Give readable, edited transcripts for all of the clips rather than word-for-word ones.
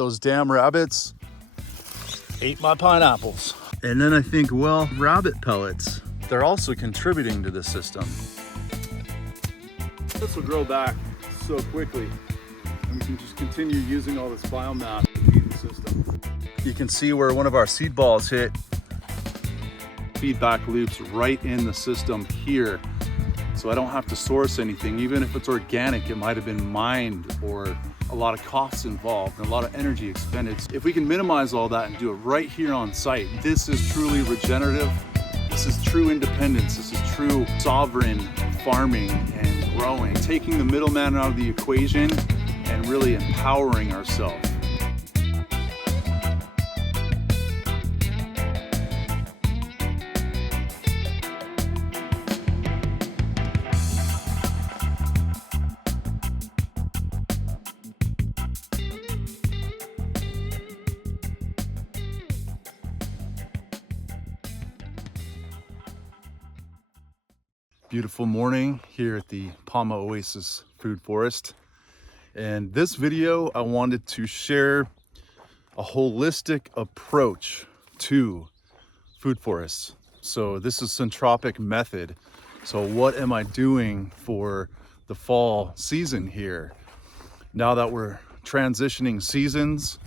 those damn rabbits ate my pineapples. And then I think, well, rabbit pellets, they're also contributing to the system. This will grow back so quickly, and we can just continue using all this biomass to feed the system. You can see where one of our seed balls hit. Feedback loops right in the system here, so I don't have to source anything. Even if it's organic, it might have been mined, or a lot of costs involved and a lot of energy expended. If we can minimize all that and do it right here on site, this is truly regenerative. This is true independence. This is true sovereign farming and growing, taking the middleman out of the equation and really empowering ourselves. Beautiful morning here at the Pauma Oasis food forest. And this video, I wanted to share a holistic approach to food forests. So this is Syntropic method. So what am I doing for the fall season here? Now that we're transitioning seasons,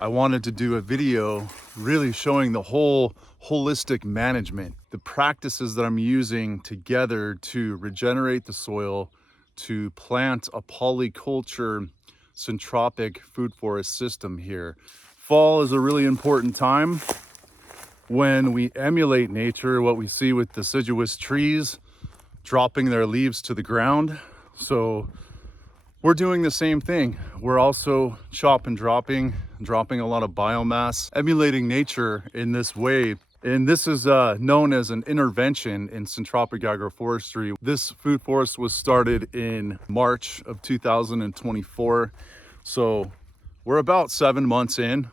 I wanted to do a video really showing the whole holistic management, the practices that I'm using together to regenerate the soil, to plant a polyculture syntropic food forest system here. Fall is a really important time when we emulate nature, what we see with deciduous trees dropping their leaves to the ground. So we're doing the same thing. We're also dropping a lot of biomass, emulating nature in this way. And this is known as an intervention in Syntropic agroforestry. This food forest was started in March of 2024. So we're about 7 months in,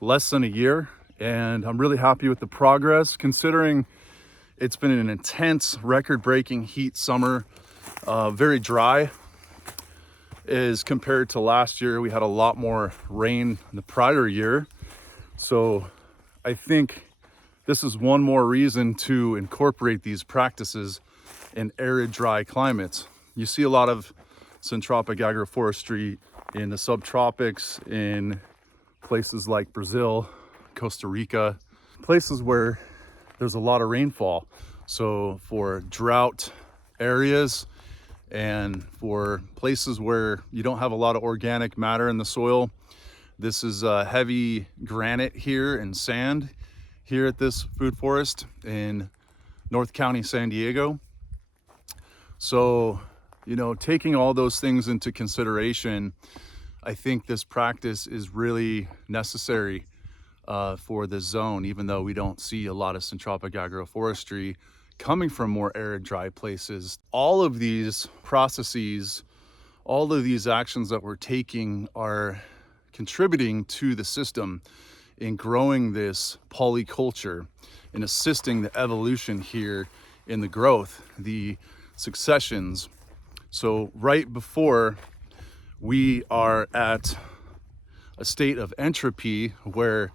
less than a year. And I'm really happy with the progress, considering it's been an intense, record-breaking heat summer, very dry. As compared to last year, we had a lot more rain the prior year. So I think this is one more reason to incorporate these practices in arid, dry climates. You see a lot of Syntropic agroforestry in the subtropics, in places like Brazil, Costa Rica, places where there's a lot of rainfall. So for drought areas and for places where you don't have a lot of organic matter in the soil, this is heavy granite here and sand here at this food forest in North County, San Diego. So, you know, taking all those things into consideration, I think this practice is really necessary for the zone, even though we don't see a lot of Syntropic agroforestry coming from more arid, dry places. All of these processes, all of these actions that we're taking are contributing to the system in growing this polyculture and assisting the evolution here in the growth, the successions. So right before we are at a state of entropy where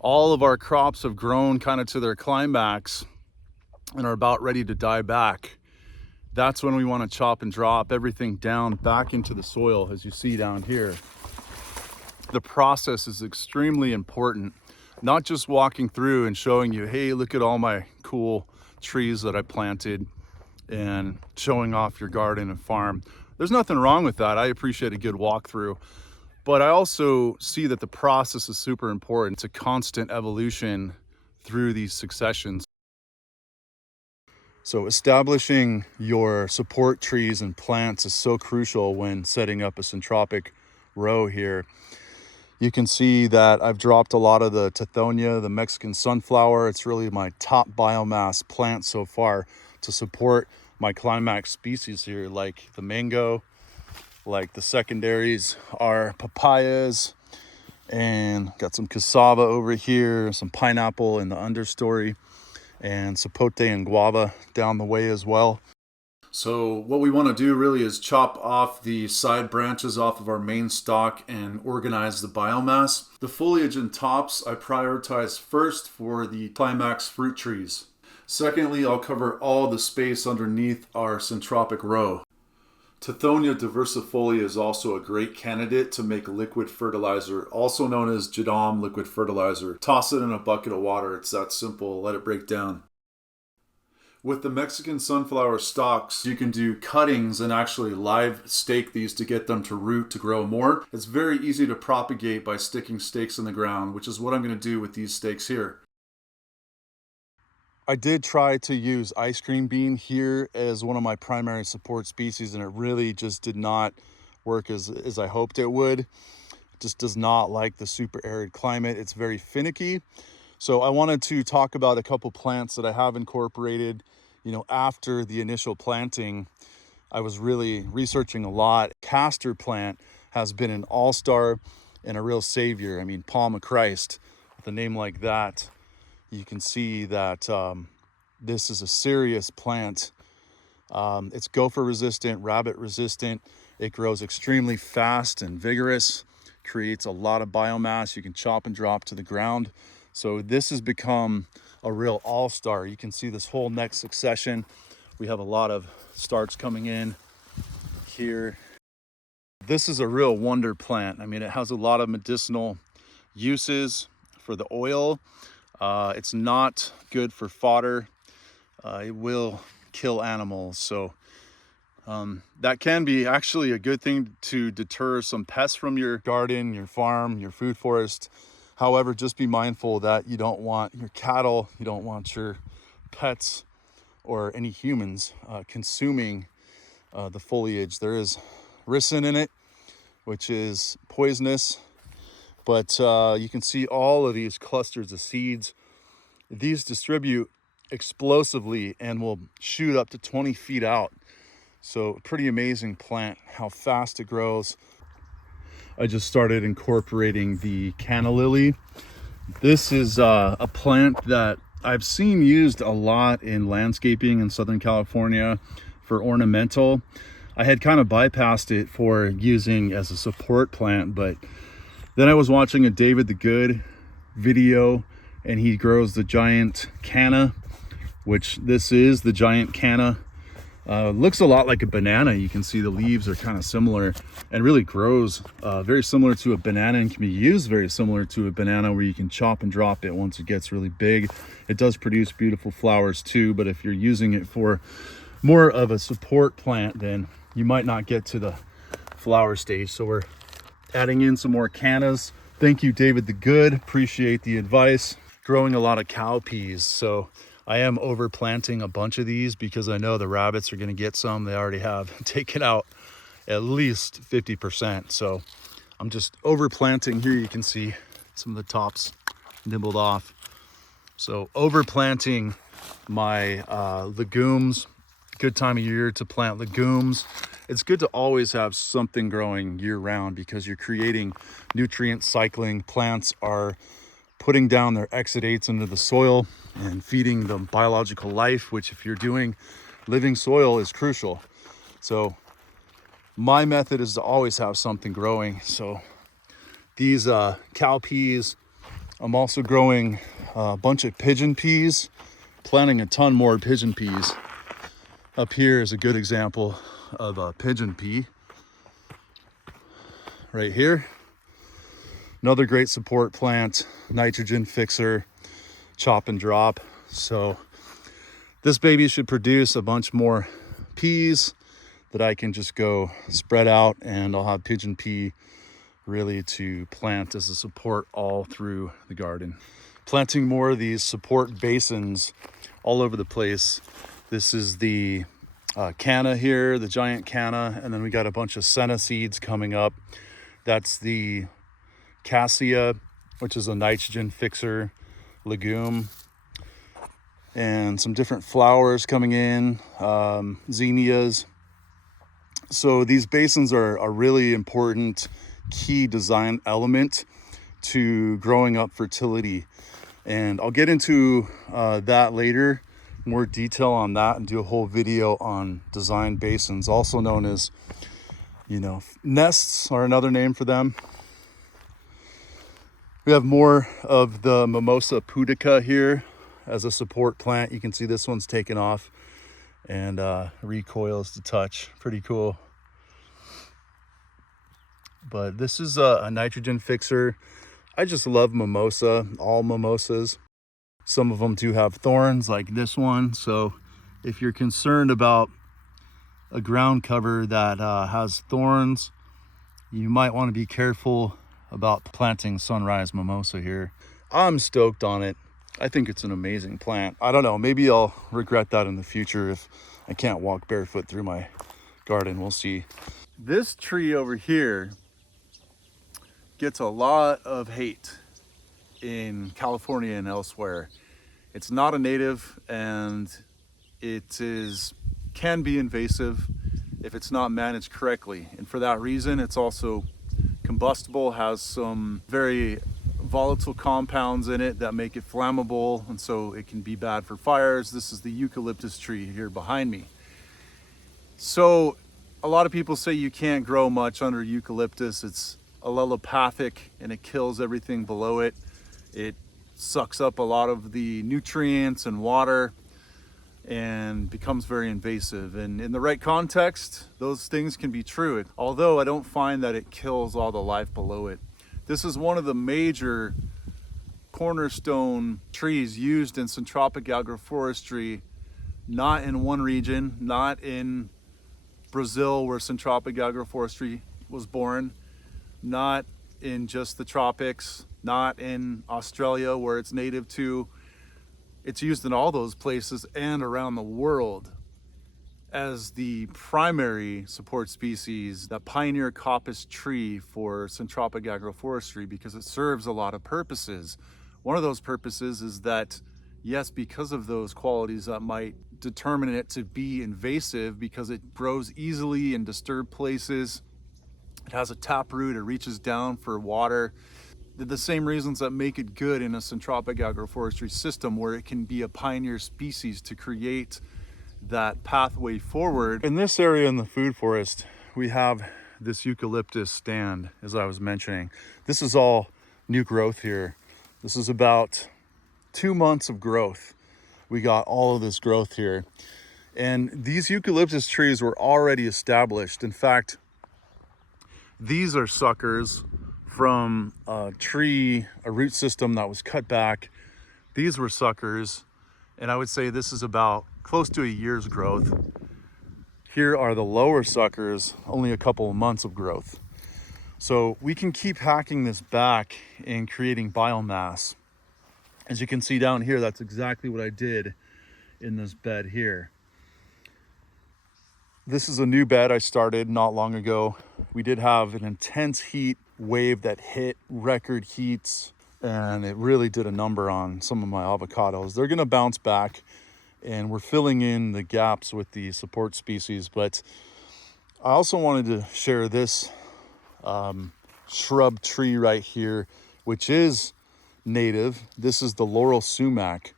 all of our crops have grown kind of to their climax and are about ready to die back, that's when we want to chop and drop everything down back into the soil, as you see down here. The process is extremely important, not just walking through and showing you, hey, look at all my cool trees that I planted, and showing off your garden and farm. There's nothing wrong with that. I appreciate a good walkthrough, but I also see that the process is super important. It's a constant evolution through these successions. So establishing your support trees and plants is so crucial when setting up a syntropic row here. You can see that I've dropped a lot of the Tithonia, the Mexican sunflower. It's really my top biomass plant so far to support my climax species here, like the mango, like the secondaries are papayas, and got some cassava over here, some pineapple in the understory, and sapote and guava down the way as well. So what we want to do really is chop off the side branches off of our main stalk and organize the biomass. The foliage and tops I prioritize first for the climax fruit trees. Secondly, I'll cover all the space underneath our Syntropic row. Tithonia diversifolia is also a great candidate to make liquid fertilizer, also known as Jadam liquid fertilizer. Toss it in a bucket of water. It's that simple. Let it break down. With the Mexican sunflower stalks, you can do cuttings and actually live stake these to get them to root to grow more. It's very easy to propagate by sticking stakes in the ground, which is what I'm going to do with these stakes here. I did try to use ice cream bean here as one of my primary support species, and it really just did not work as I hoped it would. It just does not like the super arid climate. It's very finicky. So I wanted to talk about a couple plants that I have incorporated. After the initial planting, I was really researching a lot. Castor plant has been an all-star and a real savior. I mean, Pauma Christ, with a name like that, you can see that this is a serious plant. It's gopher resistant, rabbit resistant. It grows extremely fast and vigorous, creates a lot of biomass. You can chop and drop to the ground. So this has become a real all-star. You can see this whole next succession. We have a lot of starts coming in here. This is a real wonder plant. I mean, it has a lot of medicinal uses for the oil. It's not good for fodder. It will kill animals. So that can be actually a good thing to deter some pests from your garden, your farm, your food forest. However, just be mindful that you don't want your cattle, you don't want your pets or any humans consuming the foliage. There is ricin in it, which is poisonous, but you can see all of these clusters of seeds. These distribute explosively and will shoot up to 20 feet out. So pretty amazing plant, how fast it grows. I just started incorporating the canna lily. This is a plant that I've seen used a lot in landscaping in Southern California for ornamental. I had kind of bypassed it for using as a support plant, but then I was watching a David the Good video and he grows the giant canna, which this is the giant canna. Looks a lot like a banana. You can see the leaves are kind of similar and really grows very similar to a banana and can be used very similar to a banana, where you can chop and drop it once it gets really big. It does produce beautiful flowers too, but if you're using it for more of a support plant, then you might not get to the flower stage. So we're adding in some more cannas. Thank you, David the Good. Appreciate the advice. Growing a lot of cowpeas. So I am overplanting a bunch of these because I know the rabbits are going to get some. They already have taken out at least 50%. So I'm just overplanting. Here you can see some of the tops nibbled off. So overplanting my legumes. Good time of year to plant legumes. It's good to always have something growing year round because you're creating nutrient cycling. Plants are putting down their exudates into the soil and feeding them biological life, which if you're doing living soil is crucial. So my method is to always have something growing. So these cowpeas, I'm also growing a bunch of pigeon peas, planting a ton more pigeon peas. Up here is a good example of a pigeon pea right here. Another great support plant, nitrogen fixer, chop and drop. So this baby should produce a bunch more peas that I can just go spread out, and I'll have pigeon pea really to plant as a support all through the garden. Planting more of these support basins all over the place. This is the canna here, the giant canna, and then we got a bunch of senna seeds coming up. That's the cassia, which is a nitrogen fixer legume, and some different flowers coming in, zinnias. So these basins are a really important key design element to growing up fertility, and I'll get into that later. more detail on that and do a whole video on design basins, also known as, nests are another name for them. We have more of the Mimosa pudica here as a support plant. You can see this one's taken off and recoils to touch. Pretty cool. But this is a nitrogen fixer. I just love mimosa, all mimosas. Some of them do have thorns like this one. So if you're concerned about a ground cover that has thorns, you might want to be careful about planting sunrise mimosa here. I'm stoked on it. I think it's an amazing plant. I don't know, maybe I'll regret that in the future if I can't walk barefoot through my garden. We'll see. This tree over here gets a lot of hate in California and elsewhere. It's not a native, and it can be invasive if it's not managed correctly. And for that reason, it's also combustible, has some very volatile compounds in it that make it flammable, and so it can be bad for fires. This is the eucalyptus tree here behind me. So a lot of people say you can't grow much under eucalyptus. It's allelopathic and it kills everything below it. It sucks up a lot of the nutrients and water and becomes very invasive. And in the right context, those things can be true, although I don't find that it kills all the life below it. This is one of the major cornerstone trees used in Syntropic agroforestry, not in one region, not in Brazil where Syntropic agroforestry was born, not in just the tropics, not in Australia where it's native to. It's used in all those places and around the world as the primary support species, that pioneer coppice tree for Syntropic agroforestry, because it serves a lot of purposes. One of those purposes is that, yes, because of those qualities that might determine it to be invasive, because it grows easily in disturbed places, it has a taproot, it reaches down for water. The same reasons that make it good in a Syntropic agroforestry system, where it can be a pioneer species to create that pathway forward. In this area in the food forest, we have this eucalyptus stand, as I was mentioning. This is all new growth here. This is about 2 months of growth. We got all of this growth here. And these eucalyptus trees were already established. In fact, these are suckers from a root system that was cut back. These were suckers, and I would say this is about close to a year's growth. Here are the lower suckers, only a couple of months of growth. So we can keep hacking this back and creating biomass. As you can see down here, that's exactly what I did in this bed here. This is a new bed I started not long ago. We did have an intense heat wave that hit record heats, and it really did a number on some of my avocados. They're gonna bounce back, and we're filling in the gaps with the support species. But I also wanted to share this shrub tree right here, which is native. This is the laurel sumac.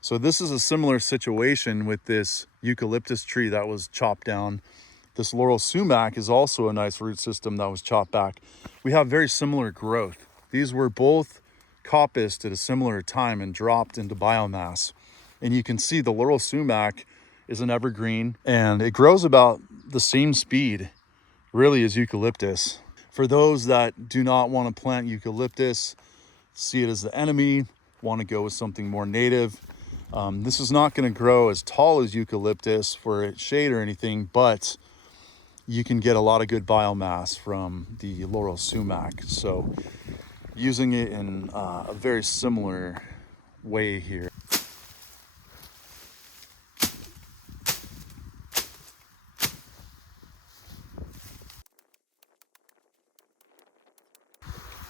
So this is a similar situation with this eucalyptus tree that was chopped down. This laurel sumac is also a nice root system that was chopped back. We have very similar growth. These were both coppiced at a similar time and dropped into biomass. And you can see the laurel sumac is an evergreen, and it grows about the same speed really as eucalyptus. For those that do not want to plant eucalyptus, see it as the enemy, want to go with something more native, this is not going to grow as tall as eucalyptus for its shade or anything, but you can get a lot of good biomass from the laurel sumac. So using it in a very similar way here.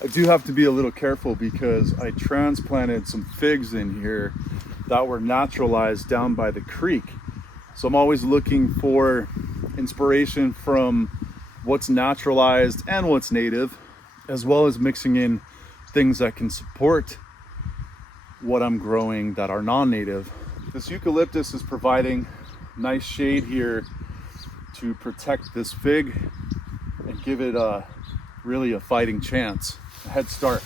I do have to be a little careful because I transplanted some figs in here that were naturalized down by the creek. So I'm always looking for inspiration from what's naturalized and what's native, as well as mixing in things that can support what I'm growing that are non-native. This eucalyptus is providing nice shade here to protect this fig and give it really a fighting chance, a head start.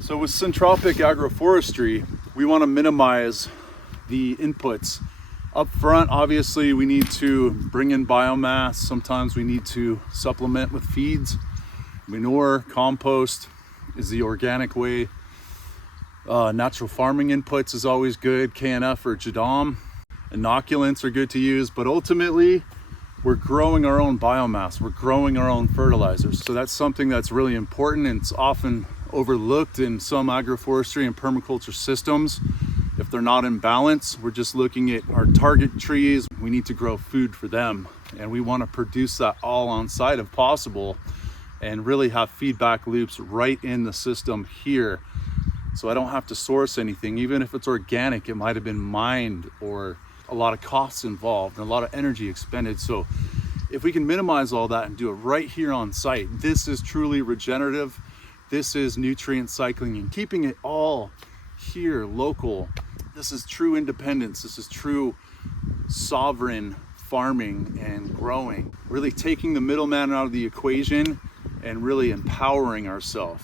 So with Syntropic agroforestry, we want to minimize the inputs. Up front, obviously, we need to bring in biomass. Sometimes we need to supplement with feeds. Manure, compost is the organic way. Natural farming inputs is always good, KNF or Jadam. Inoculants are good to use, but ultimately, we're growing our own biomass. We're growing our own fertilizers. So that's something that's really important, and it's often overlooked in some agroforestry and permaculture systems. If they're not in balance, we're just looking at our target trees. We need to grow food for them, and we want to produce that all on site if possible, and really have feedback loops right in the system here. So I don't have to source anything. Even if it's organic, it might have been mined, or a lot of costs involved and a lot of energy expended. So if we can minimize all that and do it right here on site, this is truly regenerative. This is nutrient cycling and keeping it all here local. This is true independence. This is true sovereign farming and growing. Really taking the middleman out of the equation and really empowering ourselves.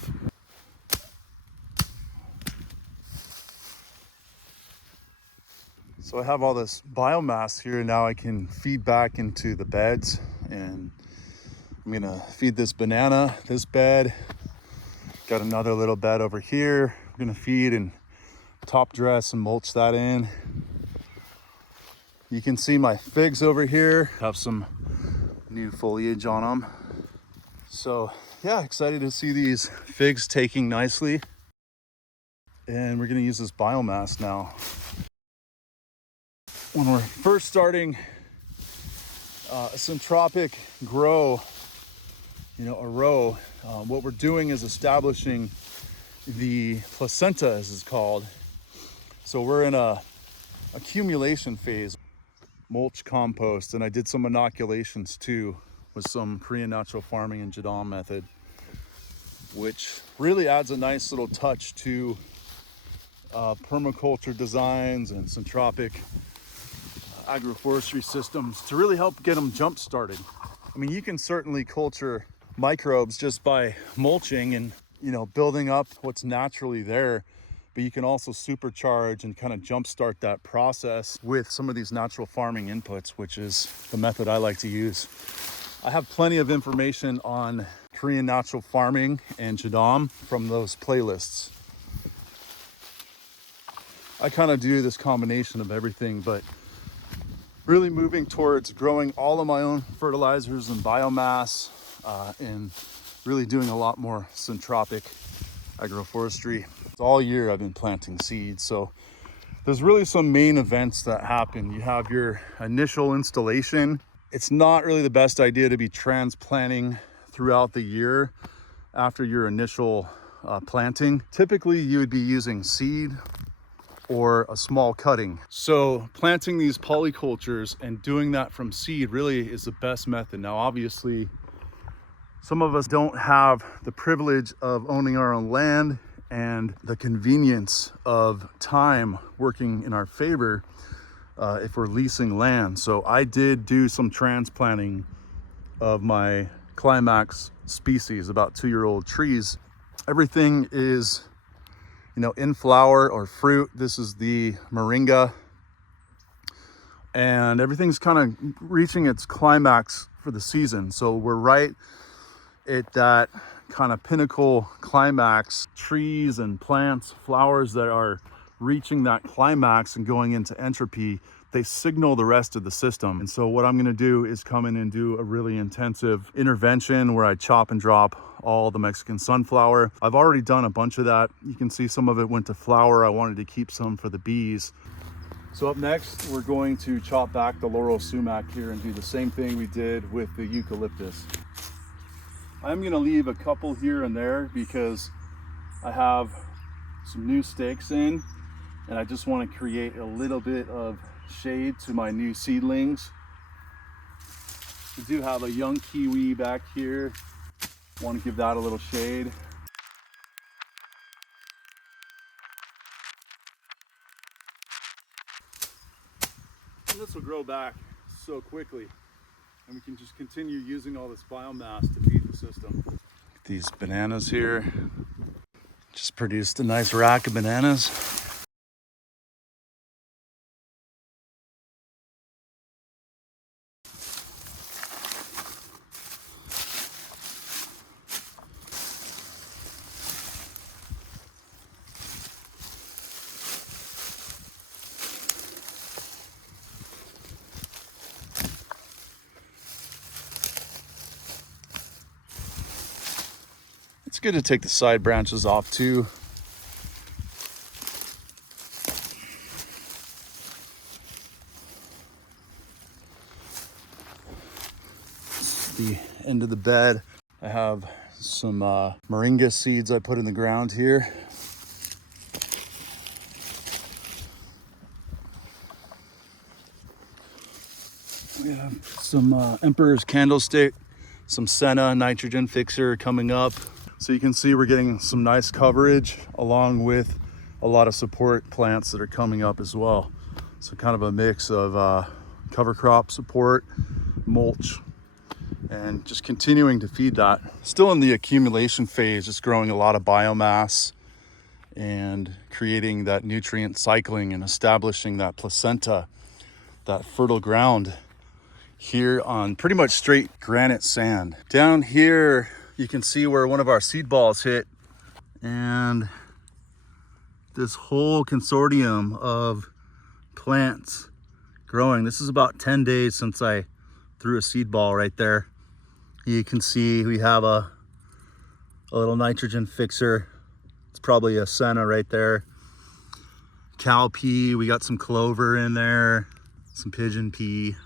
So I have all this biomass here. Now I can feed back into the beds, and I'm gonna feed this banana, this bed. Got another little bed over here. I'm gonna feed and top dress and mulch that in. You can see my figs over here have some new foliage on them. So yeah, excited to see these figs taking nicely. And we're gonna use this biomass now. When we're first starting a Syntropic grow, a row, what we're doing is establishing the placenta, as it's called. So we're in a accumulation phase. Mulch, compost, and I did some inoculations too with some Korean natural farming and Jadam method, which really adds a nice little touch to permaculture designs and Syntropic agroforestry systems to really help get them jump started. I mean, you can certainly culture microbes just by mulching and building up what's naturally there, but you can also supercharge and kind of jumpstart that process with some of these natural farming inputs, which is the method I like to use. I have plenty of information on Korean natural farming and Jadam from those playlists. I kind of do this combination of everything, but really moving towards growing all of my own fertilizers and biomass, and really doing a lot more Syntropic agroforestry. All year I've been planting seeds. So there's really some main events that happen. You have your initial installation. It's not really the best idea to be transplanting throughout the year after your initial planting. Typically you would be using seed or a small cutting. So planting these polycultures and doing that from seed really is the best method. Now, obviously, some of us don't have the privilege of owning our own land and the convenience of time working in our favor if we're leasing land. So I did do some transplanting of my climax species, about 2-year-old trees. Everything is in flower or fruit. This is the moringa, and everything's kind of reaching its climax for the season. So we're right at that kind of pinnacle climax. Trees and plants, flowers that are reaching that climax and going into entropy, they signal the rest of the system. And so what I'm going to do is come in and do a really intensive intervention where I chop and drop all the Mexican sunflower. I've already done a bunch of that. You can see some of it went to flower. I wanted to keep some for the bees. So up next, we're going to chop back the laurel sumac here and do the same thing we did with the eucalyptus. I'm going to leave a couple here and there because I have some new stakes in, and I just want to create a little bit of shade to my new seedlings. We do have a young kiwi back here. Want to give that a little shade. And this will grow back so quickly, and we can just continue using all this biomass to feed the system. These bananas here just produced a nice rack of bananas. It's good to take the side branches off too. The end of the bed, I have some moringa seeds I put in the ground here. We have some Emperor's Candlestick, some Senna nitrogen fixer coming up. So you can see we're getting some nice coverage along with a lot of support plants that are coming up as well. So kind of a mix of cover crop support, mulch, and just continuing to feed that. Still in the accumulation phase, just growing a lot of biomass and creating that nutrient cycling and establishing that placenta, that fertile ground here on pretty much straight granite sand. Down here, you can see where one of our seed balls hit, and this whole consortium of plants growing. This is about 10 days since I threw a seed ball right there. You can see we have a little nitrogen fixer. It's probably a Senna right there. Cowpea, we got some clover in there, some pigeon pea,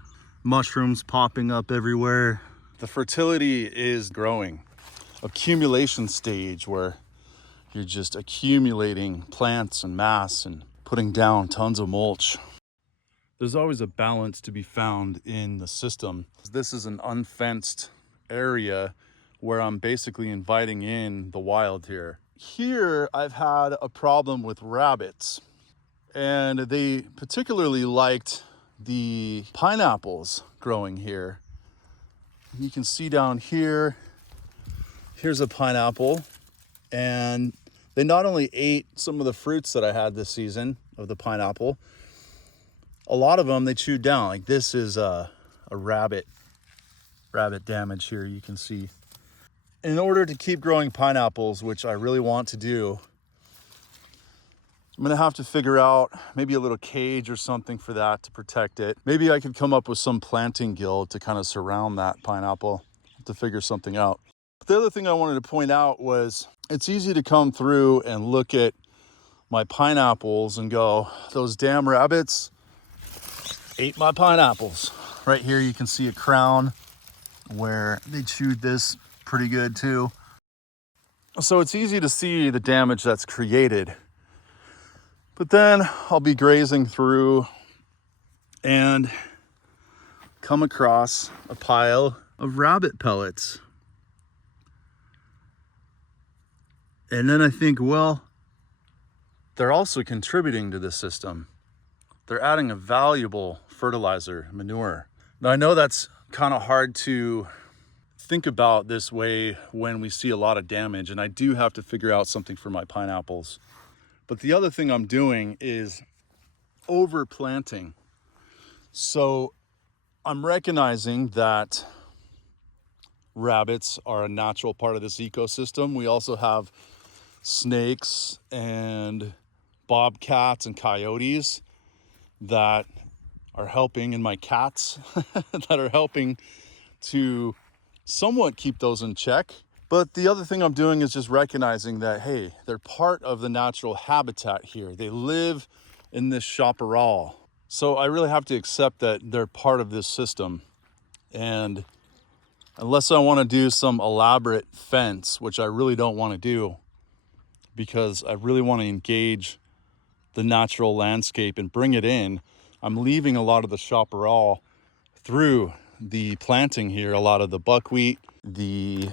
mushrooms popping up everywhere. The fertility is growing. Accumulation stage where you're just accumulating plants and mass and putting down tons of mulch. There's always a balance to be found in the system. This is an unfenced area where I'm basically inviting in the wild here. Here I've had a problem with rabbits, and they particularly liked the pineapples growing here. You can see down here, here's a pineapple, and they not only ate some of the fruits that I had this season of the pineapple, a lot of them they chewed down. Like this is a rabbit damage here, you can see. In order to keep growing pineapples, which I really want to do, I'm gonna have to figure out maybe a little cage or something for that to protect it. Maybe I could come up with some planting guild to kind of surround that pineapple, to figure something out. But the other thing I wanted to point out was it's easy to come through and look at my pineapples and go, those damn rabbits ate my pineapples. Right here you can see a crown where they chewed this pretty good too. So it's easy to see the damage that's created. But then I'll be grazing through and come across a pile of rabbit pellets. And then I think, well, they're also contributing to the system. They're adding a valuable fertilizer, manure. Now I know that's kind of hard to think about this way when we see a lot of damage, and I do have to figure out something for my pineapples. But the other thing I'm doing is overplanting. So I'm recognizing that rabbits are a natural part of this ecosystem. We also have snakes and bobcats and coyotes that are helping, and my cats that are helping to somewhat keep those in check. But the other thing I'm doing is just recognizing that, hey, they're part of the natural habitat here. They live in this chaparral. So I really have to accept that they're part of this system. And unless I want to do some elaborate fence, which I really don't want to do, because I really want to engage the natural landscape and bring it in, I'm leaving a lot of the chaparral through the planting here, a lot of the buckwheat, the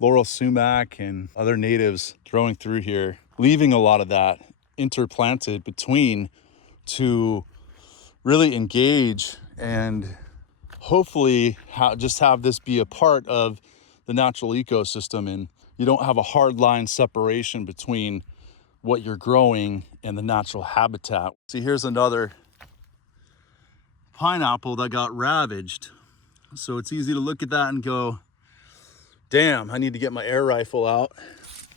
laurel sumac, and other natives throwing through here, leaving a lot of that interplanted between to really engage and hopefully just have this be a part of the natural ecosystem, and you don't have a hard line separation between what you're growing and the natural habitat. See, here's another pineapple that got ravaged. So it's easy to look at that and go, damn, I need to get my air rifle out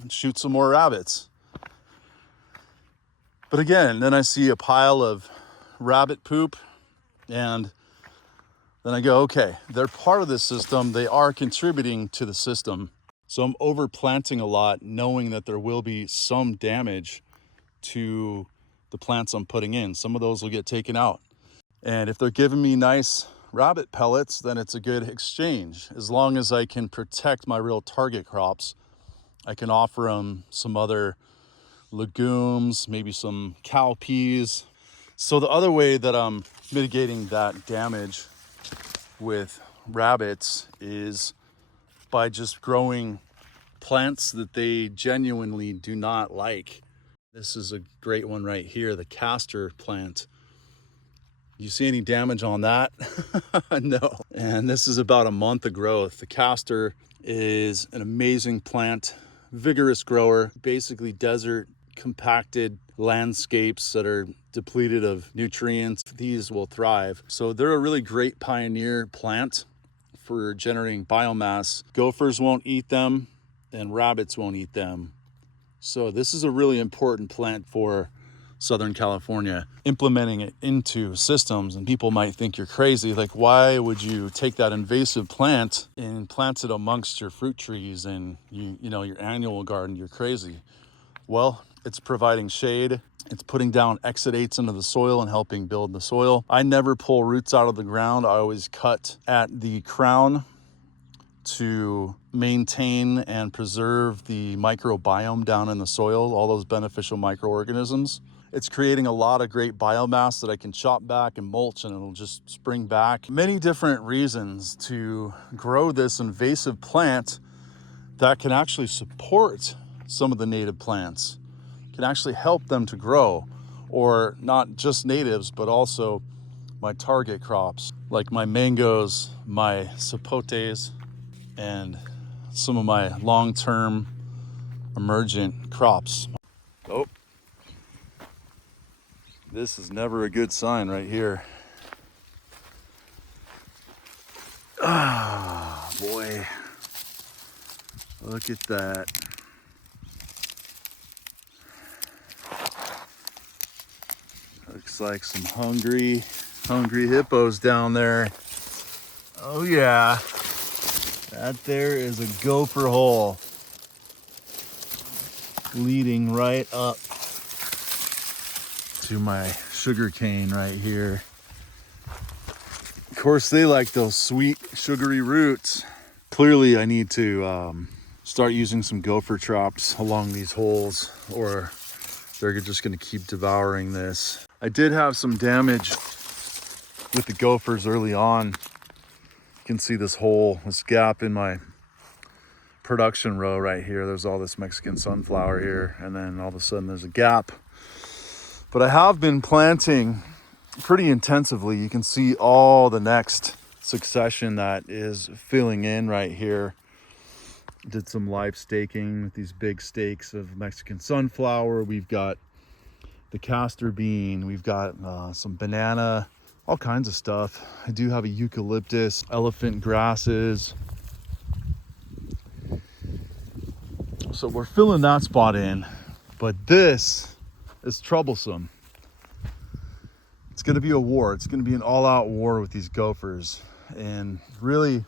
and shoot some more rabbits. But again, then I see a pile of rabbit poop, and then I go, okay, they're part of this system. They are contributing to the system. So I'm overplanting a lot, knowing that there will be some damage to the plants I'm putting in. Some of those will get taken out. And if they're giving me nice rabbit pellets, then it's a good exchange. As long as I can protect my real target crops, I can offer them some other legumes, maybe some cowpeas. So the other way that I'm mitigating that damage with rabbits is by just growing plants that they genuinely do not like. This is a great one right here, the castor plant. You see any damage on that? No. And this is about a month of growth. The castor is an amazing plant, vigorous grower, basically desert compacted landscapes that are depleted of nutrients. These will thrive. So they're a really great pioneer plant for generating biomass. Gophers won't eat them and rabbits won't eat them. So this is a really important plant for Southern California. Implementing it into systems, and people might think you're crazy. Like, why would you take that invasive plant and plant it amongst your fruit trees and you know your annual garden? You're crazy. Well, it's providing shade. It's putting down exudates into the soil and helping build the soil. I never pull roots out of the ground. I always cut at the crown to maintain and preserve the microbiome down in the soil, all those beneficial microorganisms. It's creating a lot of great biomass that I can chop back and mulch, and it'll just spring back. Many different reasons to grow this invasive plant that can actually support some of the native plants, can actually help them to grow, or not just natives, but also my target crops, like my mangoes, my sapotes, and some of my long-term emergent crops. Oh, this is never a good sign right here. Ah, boy. Look at that. Looks like some hungry hippos down there. Oh yeah. That there is a gopher hole leading right up to my sugar cane right here. Of course, they like those sweet, sugary roots. Clearly, I need to start using some gopher traps along these holes, or they're just going to keep devouring this. I did have some damage with the gophers early on. You can see this hole, this gap in my production row right here. There's all this Mexican sunflower here, and then all of a sudden there's a gap. But I have been planting pretty intensively. You can see all the next succession that is filling in right here. Did some live staking with these big stakes of Mexican sunflower. We've got the castor bean, we've got some banana, all kinds of stuff. I do have a eucalyptus, elephant grasses. So we're filling that spot in, but this is troublesome. It's gonna be a war. It's gonna be an all-out war with these gophers. And really,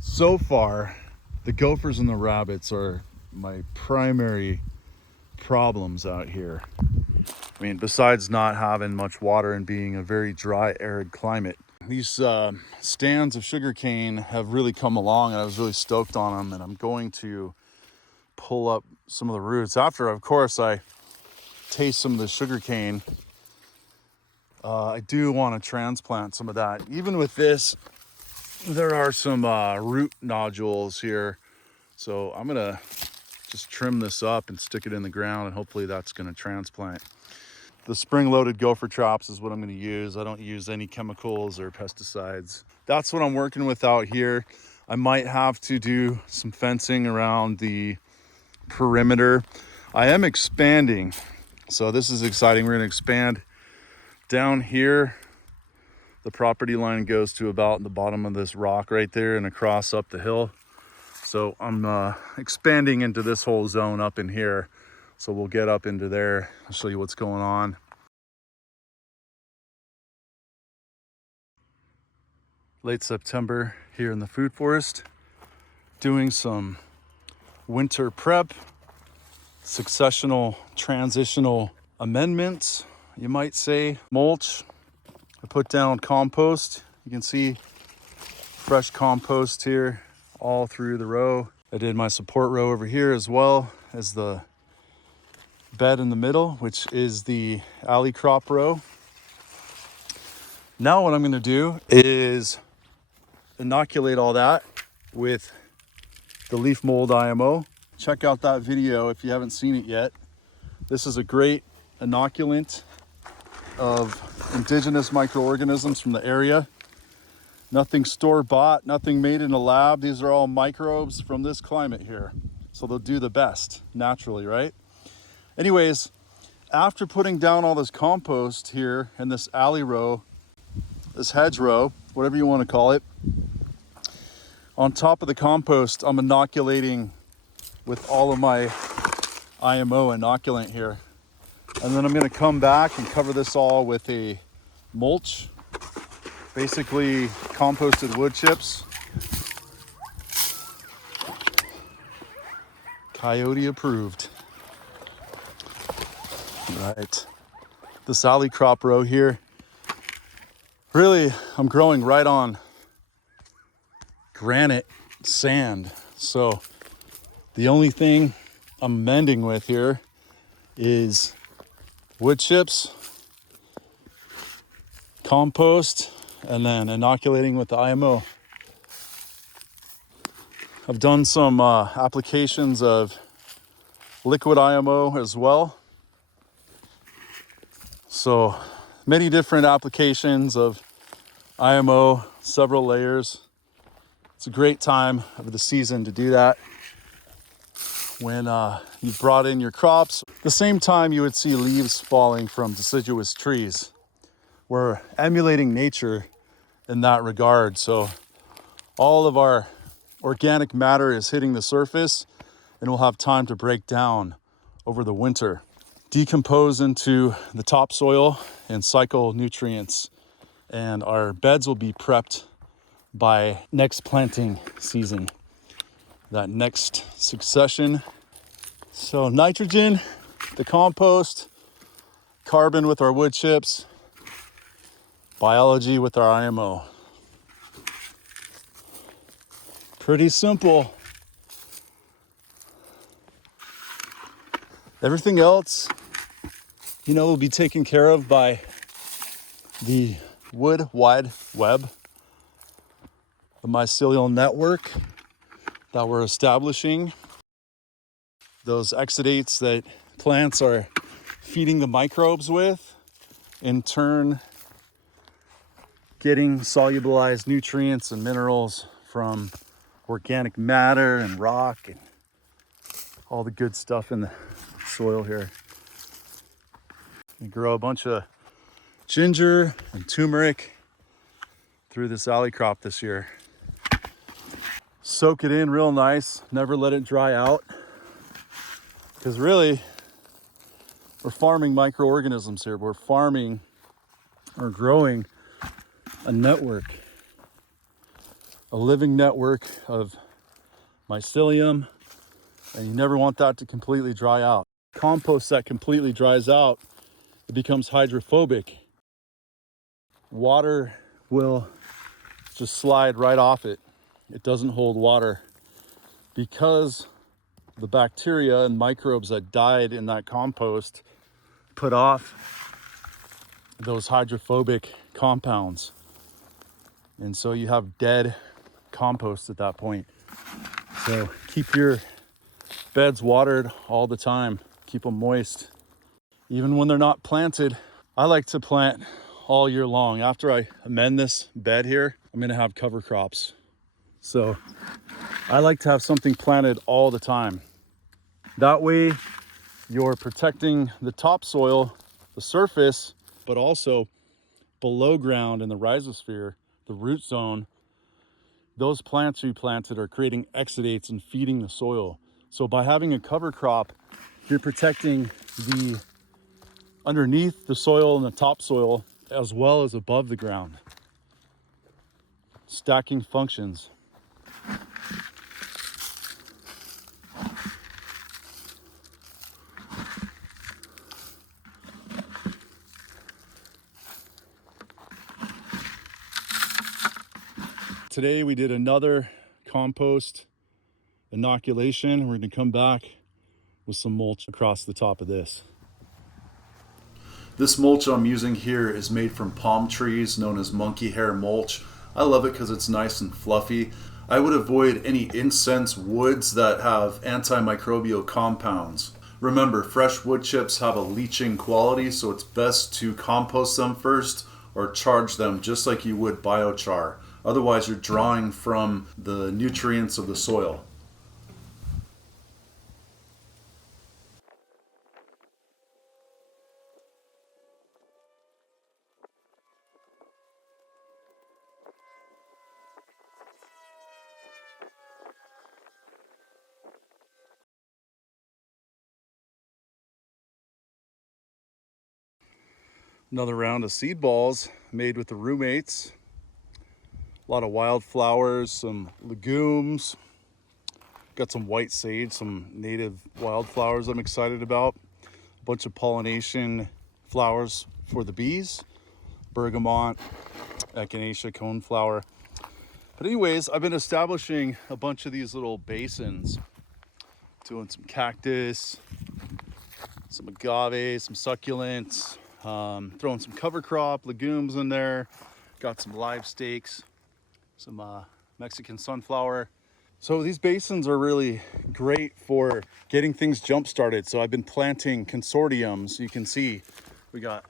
so far, the gophers and the rabbits are my primary problems out here. I mean, besides not having much water and being a very dry, arid climate. These stands of sugarcane have really come along, and I was really stoked on them, and I'm going to pull up some of the roots after, of course, I taste some of the sugarcane. I do want to transplant some of that. Even with this, there are some root nodules here. So I'm gonna just trim this up and stick it in the ground, and hopefully that's gonna transplant. The spring-loaded gopher traps is what I'm gonna use. I don't use any chemicals or pesticides. That's what I'm working with out here. I might have to do some fencing around the perimeter. I am expanding, so this is exciting. We're gonna expand down here. The property line goes to about the bottom of this rock right there and across up the hill. So I'm expanding into this whole zone up in here. So we'll get up into there. I'll show you what's going on. Late September here in the food forest, doing some winter prep, successional transitional amendments, you might say. Mulch. I put down compost. You can see fresh compost here all through the row. I did my support row over here as well as the bed in the middle, which is the alley crop row. Now what I'm going to do is inoculate all that with the leaf mold IMO. Check out that video if you haven't seen it yet. This is a great inoculant of indigenous microorganisms from the area. Nothing store-bought, nothing made in a lab. These are all microbes from this climate here. So they'll do the best naturally, right? Anyways, after putting down all this compost here in this alley row, this hedge row, whatever you want to call it, on top of the compost, I'm inoculating with all of my IMO inoculant here. And then I'm going to come back and cover this all with a mulch, basically composted wood chips. Coyote approved. Right. This alley crop row here, really, I'm growing right on granite sand. So the only thing I'm amending with here is wood chips, compost, and then inoculating with the IMO. I've done some applications of liquid IMO as well. So many different applications of IMO, several layers. It's a great time of the season to do that when you've brought in your crops. The same time you would see leaves falling from deciduous trees. We're emulating nature in that regard. So all of our organic matter is hitting the surface and will have time to break down over the winter, decompose into the topsoil and cycle nutrients. And our beds will be prepped by next planting season, that next succession. So nitrogen, the compost, carbon with our wood chips, biology with our IMO. Pretty simple. Everything else, will be taken care of by the wood wide web, the mycelial network that we're establishing. Those exudates that plants are feeding the microbes with, in turn getting solubilized nutrients and minerals from organic matter and rock and all the good stuff in the soil here. We grow a bunch of ginger and turmeric through this alley crop this year. Soak it in real nice, never let it dry out, because really we're farming microorganisms here. We're farming or growing a network, a living network of mycelium, and you never want that to completely dry out. Compost that completely dries out, it becomes hydrophobic. Water will just slide right off it. It doesn't hold water because the bacteria and microbes that died in that compost put off those hydrophobic compounds. And so you have dead compost at that point. So keep your beds watered all the time. Keep them moist. Even when they're not planted, I like to plant all year long. After I amend this bed here, I'm gonna have cover crops. So I like to have something planted all the time. That way you're protecting the topsoil, the surface, but also below ground in the rhizosphere, the root zone. Those plants you planted are creating exudates and feeding the soil. So by having a cover crop, you're protecting the underneath the soil and the topsoil as well as above the ground. Stacking functions. Today we did another compost inoculation. We're going to come back with some mulch across the top of this. This mulch I'm using here is made from palm trees, known as monkey hair mulch. I love it because it's nice and fluffy. I would avoid any incense woods that have antimicrobial compounds. Remember, fresh wood chips have a leaching quality, so it's best to compost them first or charge them just like you would biochar. Otherwise, you're drawing from the nutrients of the soil. Another round of seed balls made with the roommates. A lot of wildflowers, some legumes. Got some white sage, some native wildflowers I'm excited about. A bunch of pollination flowers for the bees. Bergamot, echinacea, coneflower. But anyways, I've been establishing a bunch of these little basins. Doing some cactus, some agave, some succulents. Throwing some cover crop, legumes in there. Got some live steaks, some Mexican sunflower. So these basins are really great for getting things jump started. So I've been planting consortiums. You can see we got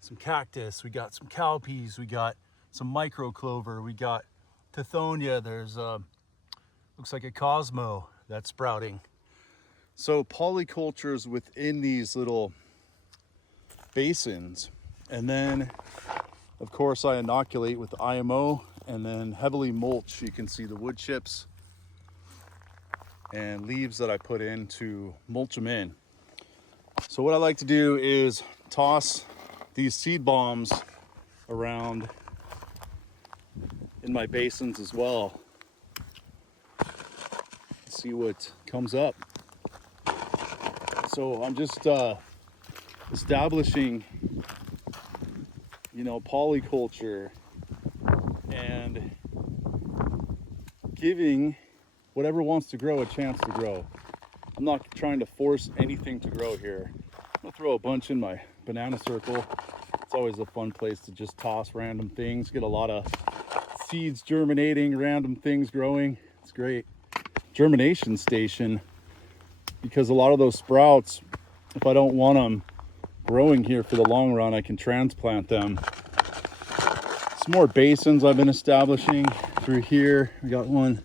some cactus, we got some cowpeas, we got some micro clover, we got tithonia. There's looks like a Cosmo that's sprouting. So polycultures within these little basins, and then of course I inoculate with the IMO and then heavily mulch. You can see the wood chips and leaves that I put in to mulch them in. So what I like to do is toss these seed bombs around in my basins as well. See what comes up. So I'm just establishing, polyculture and giving whatever wants to grow a chance to grow. I'm not trying to force anything to grow here. I'm gonna throw a bunch in my banana circle. It's always a fun place to just toss random things, get a lot of seeds germinating, random things growing. It's great. Germination station, because a lot of those sprouts, if I don't want them growing here for the long run, I can transplant them. Some more basins I've been establishing through here. I got one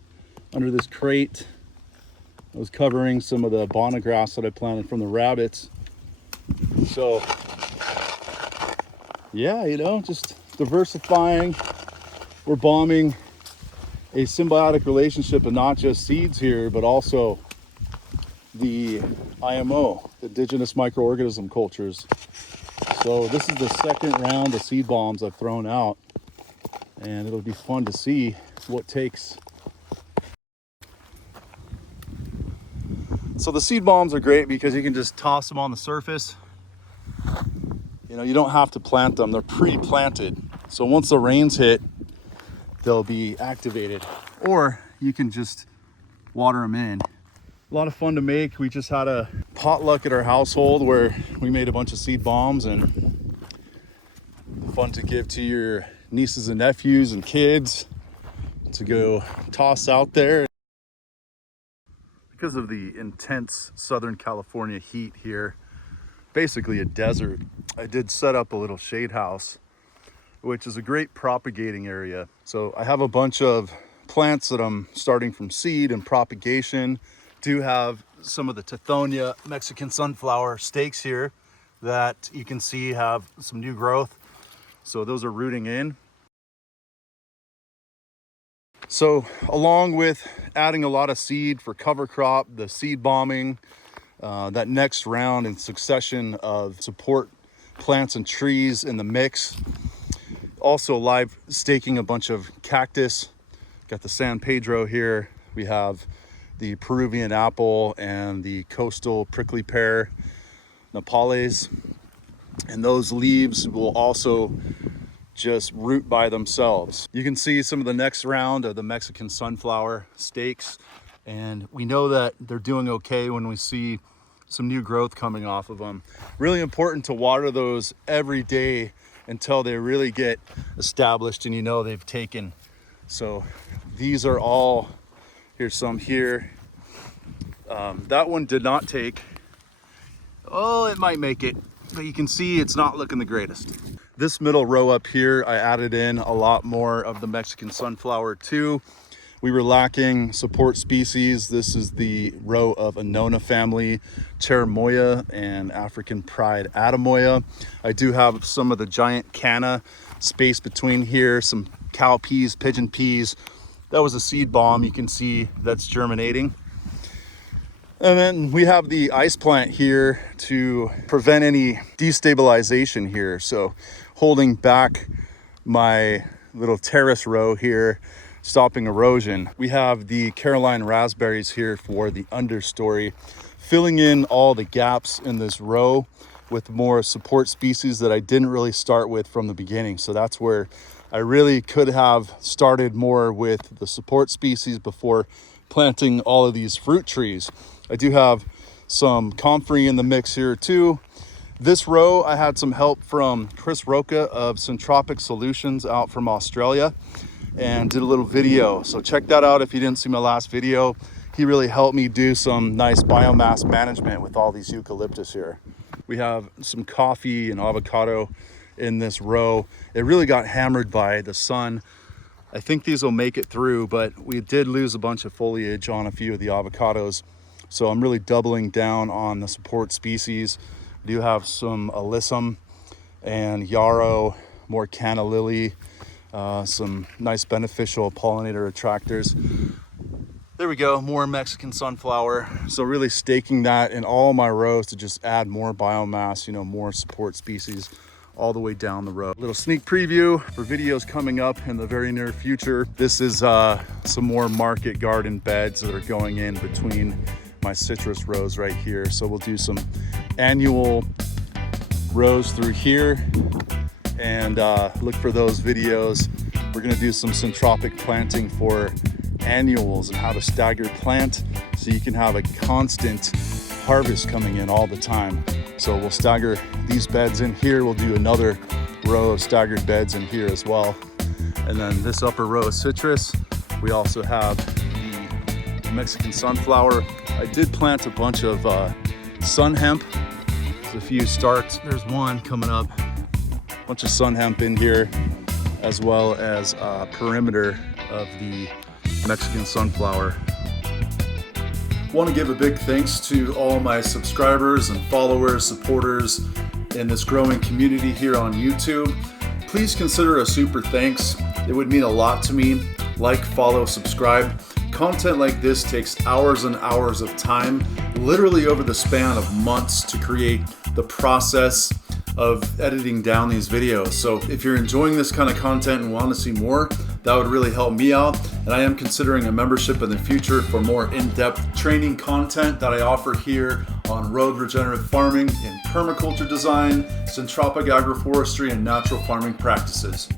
under this crate. I was covering some of the bonnegrass that I planted from the rabbits. So yeah, just diversifying. We're bombing a symbiotic relationship of not just seeds here, but also the IMO, the indigenous microorganism cultures. So this is the second round of seed bombs I've thrown out, and it'll be fun to see what takes. So the seed bombs are great because you can just toss them on the surface. You don't have to plant them, they're pre-planted. So once the rains hit, they'll be activated, or you can just water them in. A lot of fun to make. We just had a potluck at our household where we made a bunch of seed bombs, and Fun to give to your nieces and nephews and kids to go toss out there. Because of the intense Southern California heat here, basically a desert, I did set up a little shade house, which is a great propagating area. So I have a bunch of plants that I'm starting from seed and propagation. Do have some of the Tithonia Mexican sunflower stakes here that you can see have some new growth. So those are rooting in. So along with adding a lot of seed for cover crop, the seed bombing, that next round and succession of support plants and trees in the mix. Also live staking a bunch of cactus. Got the San Pedro here. We have the Peruvian apple and the coastal prickly pear, Napales. And those leaves will also just root by themselves. You can see some of the next round of the Mexican sunflower stakes, and we know that they're doing okay when we see some new growth coming off of them. Really important to water those every day until they really get established and you know they've taken. So these are all, here's some here. That one did not take. Oh, it might make it, but you can see it's not looking the greatest. This middle row up here, I added in a lot more of the Mexican sunflower too. We were lacking support species. This is the row of Annona family, Cherimoya and African Pride Adamoya. I do have some of the giant canna space between here, some cow peas, pigeon peas. That was a seed bomb. You can see that's germinating. And then we have the ice plant here to prevent any destabilization here. So holding back my little terrace row here, stopping erosion. We have the Caroline raspberries here for the understory, filling in all the gaps in this row with more support species that I didn't really start with from the beginning. So that's where I really could have started more with the support species before planting all of these fruit trees. I do have some comfrey in the mix here too. This row, I had some help from Chris Roca of Syntropic Solutions out from Australia and did a little video. So check that out if you didn't see my last video. He really helped me do some nice biomass management with all these eucalyptus here. We have some coffee and avocado in this row. It really got hammered by the sun. I think these will make it through, but we did lose a bunch of foliage on a few of the avocados. So I'm really doubling down on the support species. I do have some alyssum and yarrow, more canna lily, some nice beneficial pollinator attractors. There we go, more Mexican sunflower. So really staking that in all my rows to just add more biomass, you know, more support species all the way down the road. Little sneak preview for videos coming up in the very near future. This is some more market garden beds that are going in between my citrus rows right here. So we'll do some annual rows through here and look for those videos. We're gonna do some syntropic planting for annuals and how to stagger plant so you can have a constant harvest coming in all the time. So we'll stagger these beds in here. We'll do another row of staggered beds in here as well. And then this upper row of citrus, we also have the Mexican sunflower. I did plant a bunch of sun hemp. There's a few starts. There's one coming up. A bunch of sun hemp in here, as well as a perimeter of the Mexican sunflower. Want to give a big thanks to all my subscribers and followers, supporters in this growing community here on YouTube. Please consider a super thanks. It would mean a lot to me. Like, follow, subscribe. Content like this takes hours and hours of time, literally over the span of months, to create the process of editing down these videos. So if you're enjoying this kind of content and want to see more, that would really help me out. And I am considering a membership in the future for more in-depth training content that I offer here on road regenerative farming, in permaculture design, syntropic agroforestry, and natural farming practices.